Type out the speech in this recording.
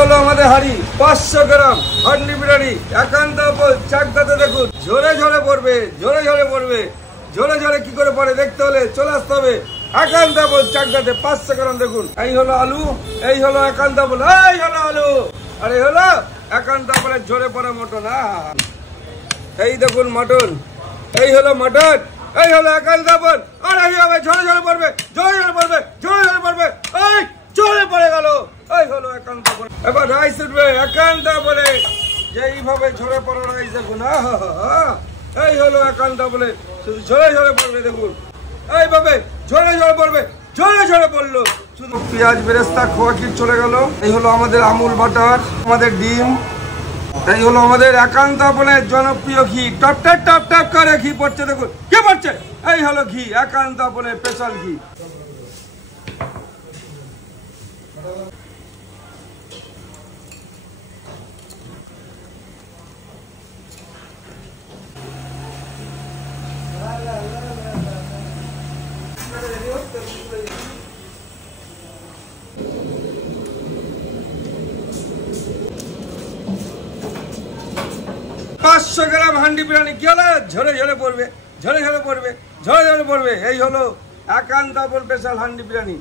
হলো আমাদের হাড়ি 500 গ্রাম হান্ডি বিরিয়ানি একান্ত চাকদাতে দেখুন ঝরে ঝরে পড়বে ঝরে ঝরে কি করে পড়ে দেখতে হলে চলে আসতে হবে একান্ত চাকদাতে 500 গ্রাম দেখুন। এই হলো আলু, এই হলো একান্ত এই হলো আলু, আর এই হলো একান্ত ঝরে পড়ে মটন। এই দেখুন মটন, এই হলো মটন, এই হলো একান্ত আর এই হবে ঝরে ঝরে পড়বে এই চলে পড়ে গেল। এই হলো একান্ত। এবার রাইস উঠবে একান্ত বলে যেইভাবে ঝরে পড়া রাইস দেখুন। এই হলো একান্ত বলে শুধু ঝরে ঝরে পড়বে দেখুন, এইভাবে ঝরে ঝরে পড়লো শুধু। পেঁয়াজ বেরেস্তা খোয়া ক্ষীর চলে গেল। এই হলো আমাদের আমুল বাটার, আমাদের ডিম, এই হলো আমাদের একান্ত আপনের জনপ্রিয় ঘি। টপ টপ করে ঘি পড়ছে দেখুন, কি পড়ছে? এই হলো ঘি, একান্ত আপনের স্পেশাল ঘি। গ্রাম হান্ডি বিরিয়ানি কি হলো? ঝরে ঝরে পড়বে। এই হলো একান্ত আপন স্পেশাল হান্ডি বিরিয়ানি।